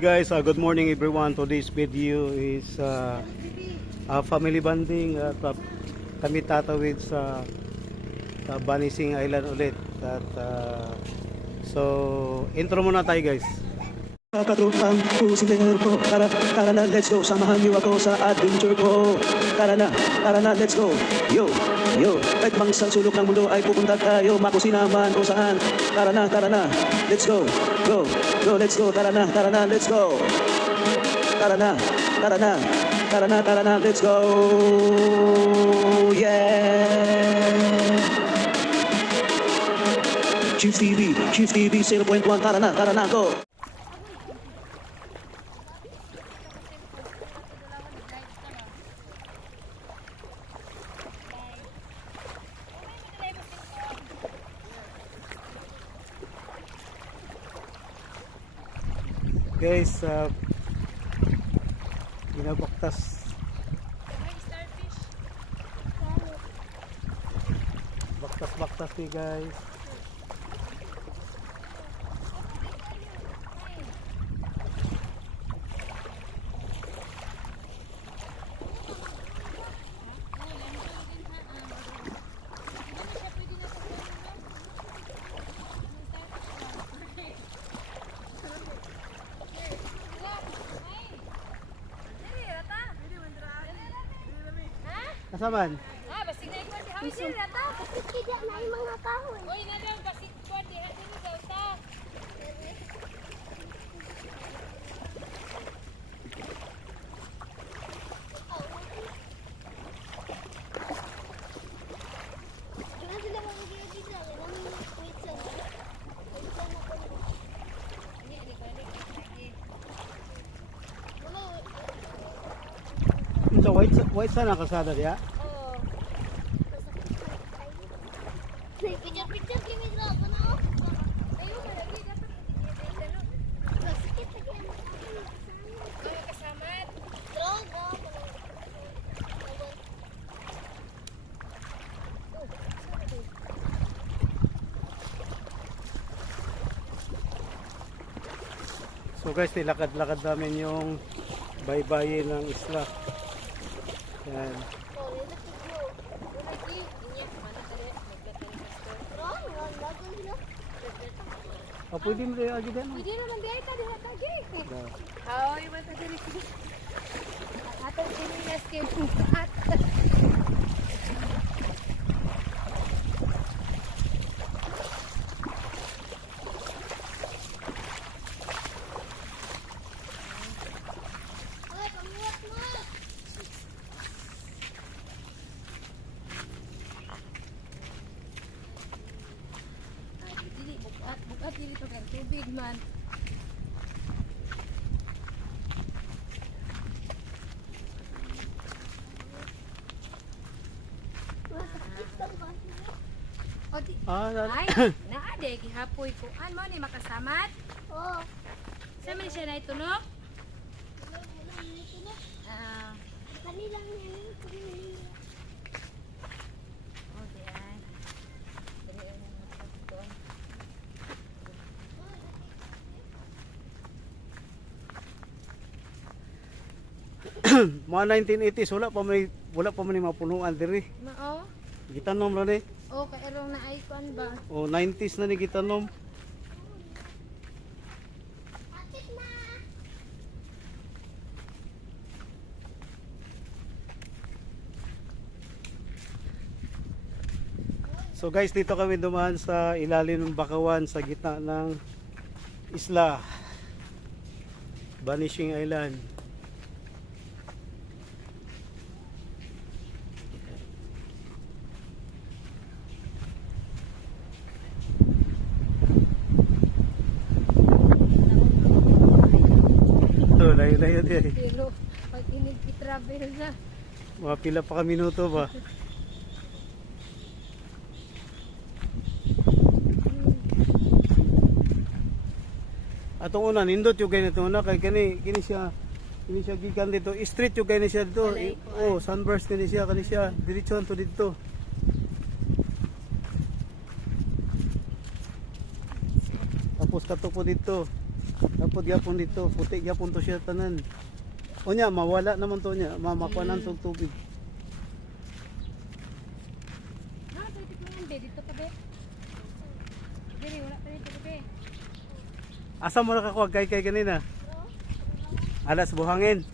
Guys, good morning everyone. Today's video is family bonding at kami tatawid sa Banising Island ulit at so intro muna tayo guys. Katrupang pusinger ko, tara na, let's go. Samahan niyo ako sa adventure ko. Tara na, let's go. Yo, kahit bang sa sulok ng mundo ay pupunta tayo, makusinaman o saan. Tara na, let's go. Go, let's go. Tara na, let's go. Tara na, let's go. Yeah. Chief TV 0.1, tara na, go. Guys, binabaktas. Baktas nih guys. Kasaman? Basig na ikuan di hawid diri ta. Bakit kaya na yung mga kahoy? Oy, na daw basig kuan di hawid daw ta. Kaya sila mag-video dito. Wait sa Ni di balik lagi. Ito white sana kasada dia. Oh. Picture kimi dito. Ano? Ayo ka lagi dapat dalo. Sakit lagi ang Mga kasamat. droga. So guys, nilakad-lakad namin yung baybayin ng isla. Yan. Lagi inya mana tadi maglatay pastor. Pwede mo rin lagi din. Pwede na lang biya ta diha tagi. Yeah. Hoy, man ta diri. Ato Pilipinas kay at. Dili bukat dili to kan tubig man. O di ay naa de gihapoy ko. An mo ni makasamat? Oh, Sa man siya na itunog? Ah, kanilang yan. oh di ay. Dili ay nagpapatuan. Mga 1980s wala pa man ni mapunuan diri. Mao? Gitanom ra ni. Oh, kairong na icon ba? O 90s na ni gitanom. So guys, dito kami dumaan sa ilalim ng bakawan sa gitna ng isla Banising Island. Ito, layo-layo din. Pero pag travel na. Mga pila pa ka minuto ba? Atong una nindot yung ganito una kay kini siya gikan dito. Street yung gani siya dito. Walay Oh, sunburst kani siya diretso to dito. Tapos katupo dito. Tapos gyapon dito, puti gyapon to siya tanan. O nya, mawala naman to nya, mamakuanan tong tubig. Na, pwede ko yan, be. Dito ka, be. Dili, wala pa dito, be. Asa mo nakakuha kay kanina? Alas buhangin.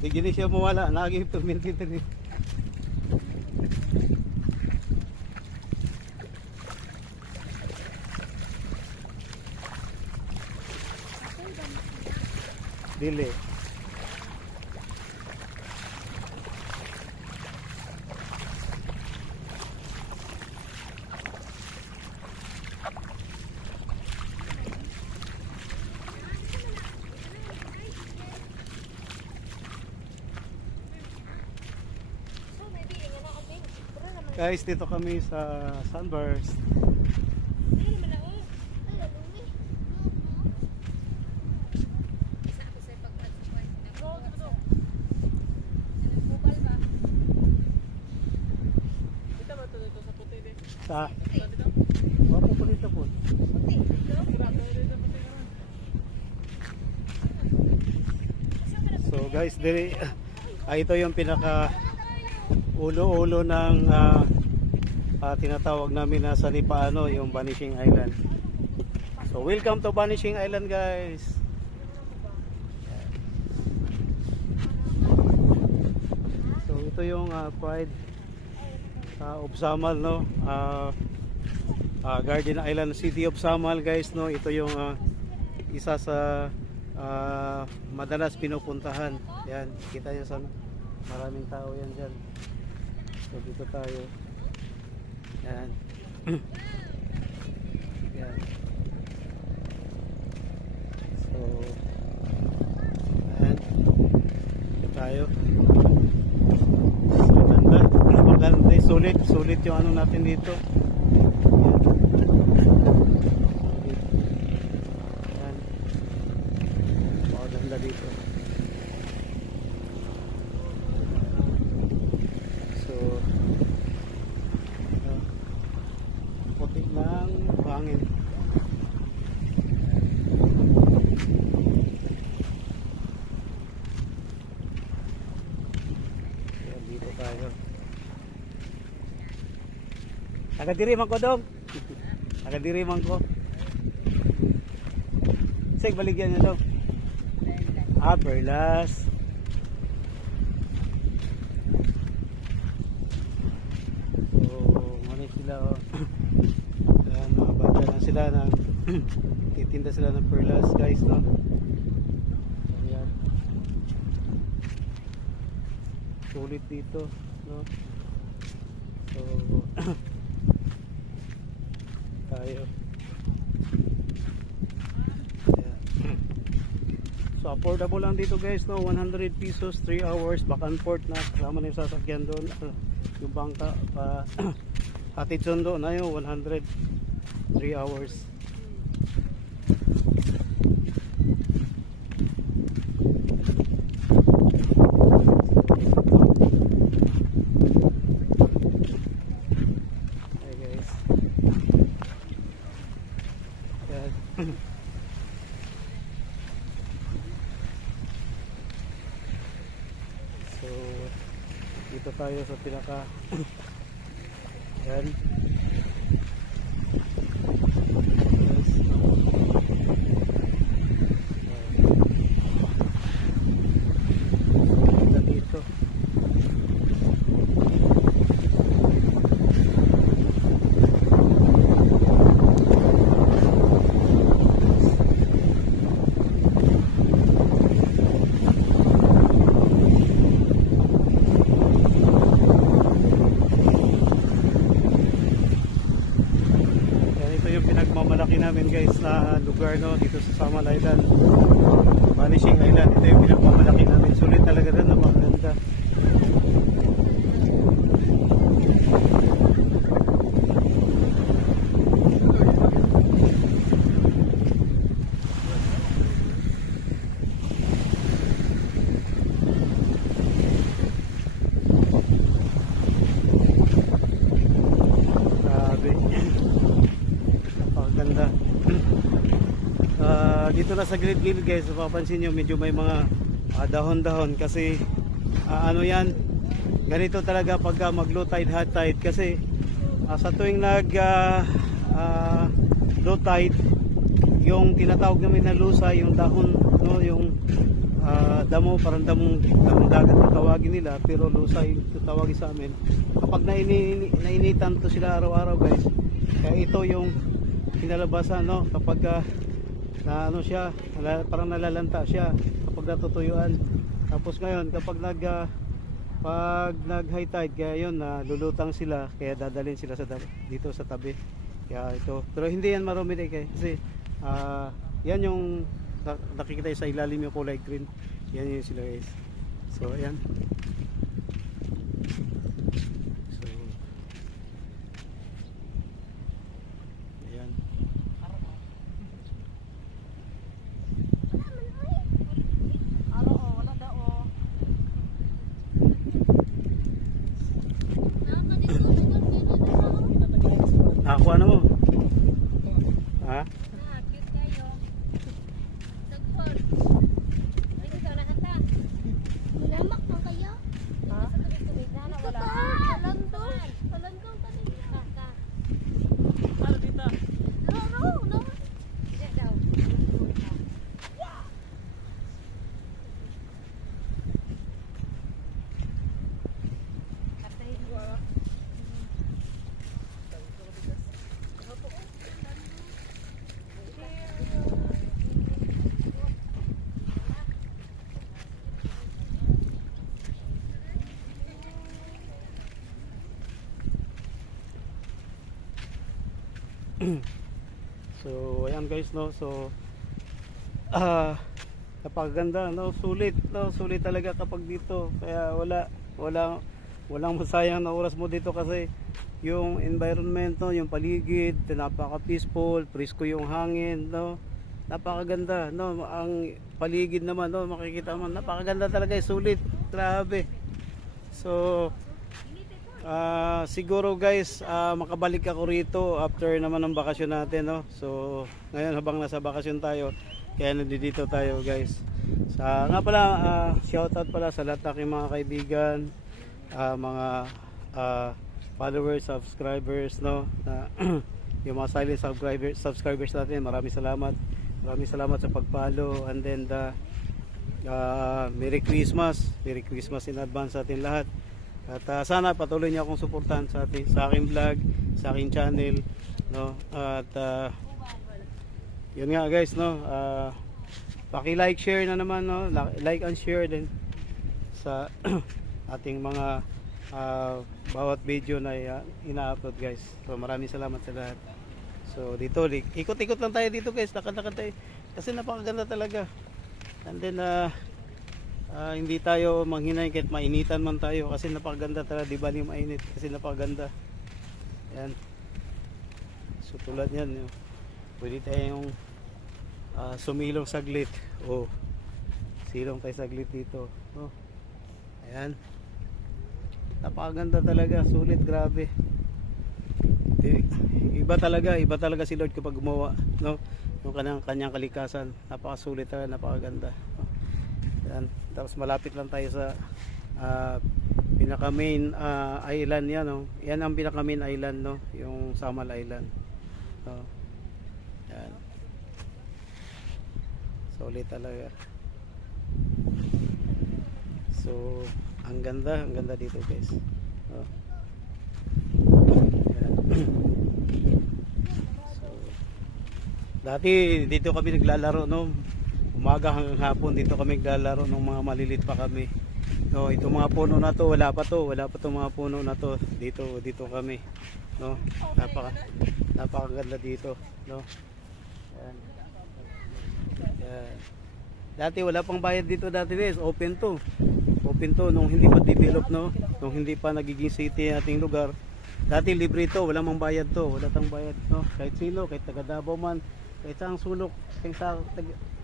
Di gini siya mawala, lagi perminti tadi. Dili. Guys, dito kami sa Sunburst. Isa ako sa pagpagsukoy. Nagbubal ba? Sa Wapo po dito po. So guys, dili ito yung pinaka ulo-ulo ng tinatawag namin na sa Lipaano, yung Vanishing Island. So welcome to Vanishing Island, guys. So ito yung Pride of Samal, no? Garden Island, City of Samal, guys, no? Ito yung isa sa madalas pinupuntahan. Yan, kita nyo sana. Maraming tao yan dyan. So dito tayo. Yan. Yan. So yan. Dito tayo. So ganda. Maganda. Sulit. Sulit yung ano natin dito. Yan. Maganda dito. So putik ng hangin. Yan, dito tayo. Taga-diri man ko dong. Taga-diri man ko. Sige, baligyan niya dong. Perlas. Sila ayan, mga bata lang sila na titinda sila ng perlas, guys, no? Ayan, sulit dito, no? So tayo. Ayan. So affordable lang dito, guys, no? 100 pesos 3 hours back and forth na kasama na yung sasakyan doon. Yung bangka pa hatid sundo na yun, 100 3 hours. Hey guys. Yan. So dito tayo sa pinaka yan. Dito. pinagmamalaki namin guys na lugar no dito sa Samal Island, Vanishing Island. Ito yung pinagmamalaki namin, sulit talaga rin, napakaganda. Grabe. Napakaganda. Dito na sa gilid-gilid guys, mapapansin nyo medyo may mga dahon-dahon kasi ano yan, ganito talaga pagka mag low tide, high tide kasi sa tuwing nag low tide, yung tinatawag namin na lusa, yung dahon no, yung damo, parang damong dagat na tawagin nila, pero lusa yung tawagin sa amin. Kapag nainitan to sila araw-araw guys, kaya ito yung kinalabasan no, kapag na ano siya, parang nalalanta siya kapag natutuyuan. Tapos ngayon kapag pag nag high tide, kaya yun lulutang sila, kaya dadalhin sila dito sa tabi. Kaya ito, pero hindi yan marumi kasi yan yung nakikita sa ilalim yung kulay green, yan yung sila guys. So ayan, so ayan. Nakakuha na mo? Ha? Cute kayo. Sagpon. Ay, gusto na kanta. Nilamak mo kayo? Ha? Sa tubig-tubig na Ito wala. ba? Talandong. Talandong pa rin yan. Laro, no? Hindi daw. Katayin mo. So ayan guys no, so napakaganda no, sulit talaga kapag dito, kaya walang masayang na oras mo dito kasi yung environment no, yung paligid napaka peaceful, presko yung hangin no, napakaganda no, ang paligid naman no, makikita mo napakaganda talaga, sulit, grabe. So siguro guys, makabalik ako rito after naman ng bakasyon natin no. So ngayon habang nasa bakasyon tayo, kaya nandito tayo guys. Nga pala, shoutout pala sa lahat ng aking mga kaibigan, mga followers, subscribers no, yung mga silent subscribers natin, maraming salamat sa pag-follow, and then Merry Christmas in advance sa atin lahat. At sana patuloy niyo akong suportahan sa aking vlog, sa aking channel no. At yun nga guys no, paki-like, share na naman no, like and share din sa ating mga bawat video na ina-upload guys. So maraming salamat sa lahat. So dito, ikot-ikot lang tayo dito guys, lakad-lakad tayo kasi napakaganda talaga. And then hindi tayo manghinay kahit mainitan man tayo kasi napakaganda talaga, di ba yung mainit kasi napakaganda. Yan. So tulad yan, pwede tayong sumilong saglit. Silong tayo saglit dito. Ayan. Napakaganda talaga, sulit, grabe. Iba talaga si Lord kapag gumawa no, yung kanyang kalikasan. Napakasulit talaga, napakaganda. Yan. Tapos malapit lang tayo sa pinaka main island yan no. Yan ang pinaka main island no, yung Samal Island. Yan. Solid talaga. So ang ganda dito guys. Yan. So, dati dito kami naglalaro no, umaga hanggang hapon dito kami naglalaro nung mga malilit pa kami no. Itong mga puno na to, wala pa tong mga puno na to, dito kami no? Napakaganda dito, no? Yan. Yan. Dati wala pang bayad dito dati guys, open to nung hindi pa develop, no? Nung hindi pa nagiging city ang ating lugar. Dati libre to, wala mang bayad to, wala tang bayad, no? Kahit sino, kahit taga Davao man, kahit saang sulok,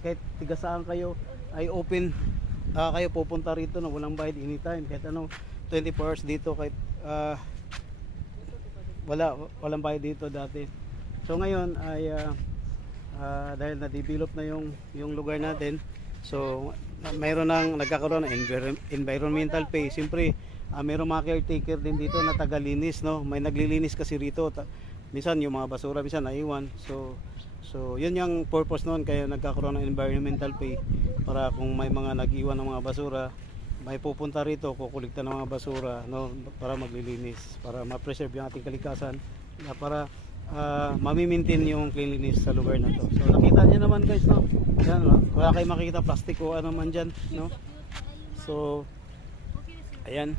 kahit tiga saan kayo, ay open kayo pupunta rito na walang bayad anytime, kahit ano, 24 hours dito, kahit walang bayad dito dati. So ngayon ay dahil na-develop na yung lugar natin, so mayroon nang nagkakaroon ng environmental pay. Siyempre, mayroong mga caretaker din dito na tagalinis, no? May naglilinis kasi rito. Minsan yung mga basura minsan naiwan. So yun yung purpose noon, kaya nagkakaroon ng environmental pay para kung may mga nag-iwan ng mga basura, may pupunta rito, kukulikta ng mga basura, no? Para maglilinis, para ma-preserve yung ating kalikasan, para mamimintain yung cleanliness sa lugar na to. So nakita niyo naman guys, no? Yan, no? Wala kayong makikita plastic o ano man dyan, no? So ayan,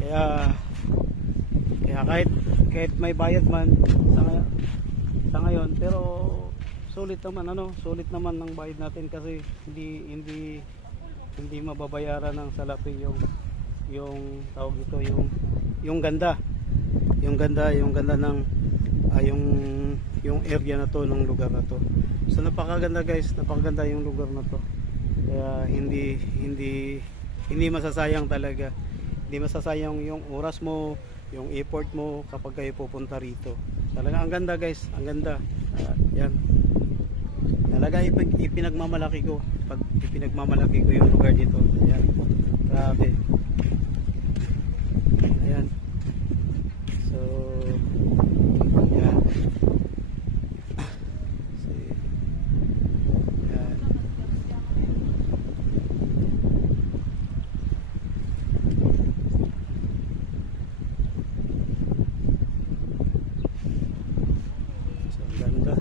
kaya kahit may bayad man sa ngayon, pero sulit naman ng bayad natin, kasi hindi mababayaran ng salapi yung tawag ito, yung ganda ng yung area na to, ng lugar na to. So napakaganda guys, napakaganda yung lugar na to. Kaya hindi masasayang talaga. Hindi masasayang yung oras mo, yung effort mo kapag kayo pupunta rito. Talaga ang ganda guys, ang ganda. Yan. Talaga ipinagmamalaki ko yung lugar dito. Yan. Grabe. Ayan. So yan. Yan. So ganda.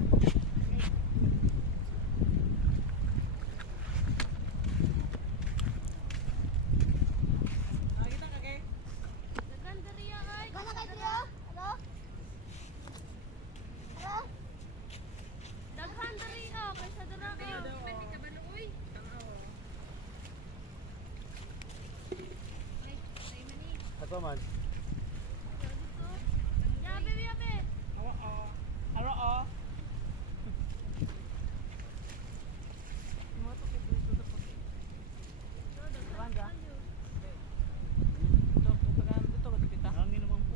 Mana kayo dito? Ano? Ano? Daghan diri kaysa dira kayo. Pwede ka ba luoy? Ako man. Yabe yabe. Hangin naman po.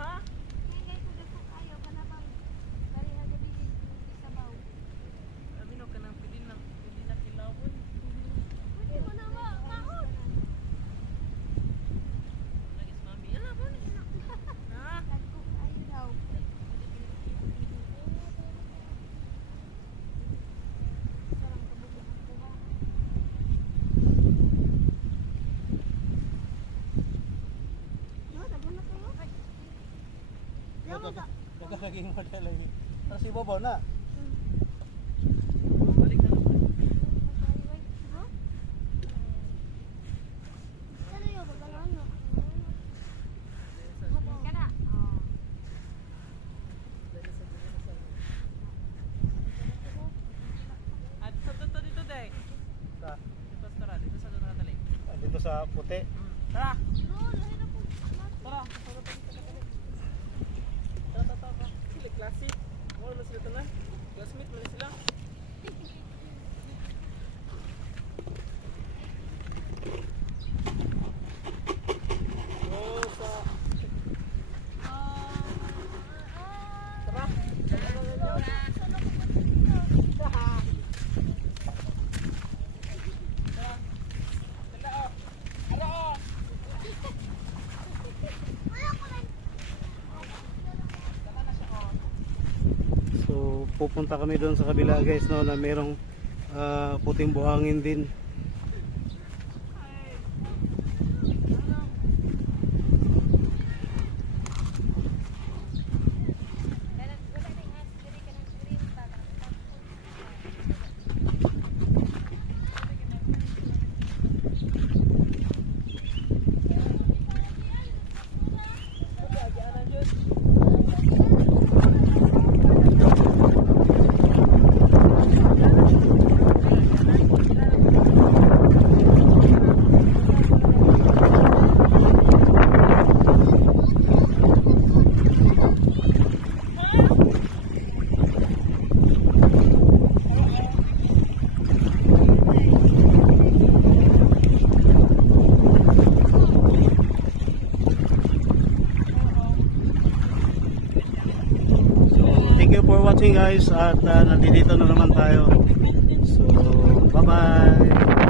ha? Ngayon guys, kung dagko kayo, kanapang bari na gabi din sa sabaw. Sabi no, kanang pwede na kilawon. Pwede mo na ba? Kaon! Lagi sa mami. Yan na po. Ha? Dagko kayo daw. Sarang kabubog ang kuha. No, dagko na kayo. Yaman ka. Nagkalaging model lagi. Tapos ibabaw na. Balik na lang. Ano yun? Ano? Kana. Oh. At sa dito day. Sa, Dito sa tara, dito sa tali. dito sa puti. Tara. Bro, lahi na po. Tara. Tara. Sila klase. Wala na sila tanan. Classmate man sila. Oh, sa Tara. So pupunta kami doon sa kabila guys no na merong puting buhangin din. Wala ning as diri ka nang kurinta. So thank you for watching guys at nandito na naman tayo. So bye bye.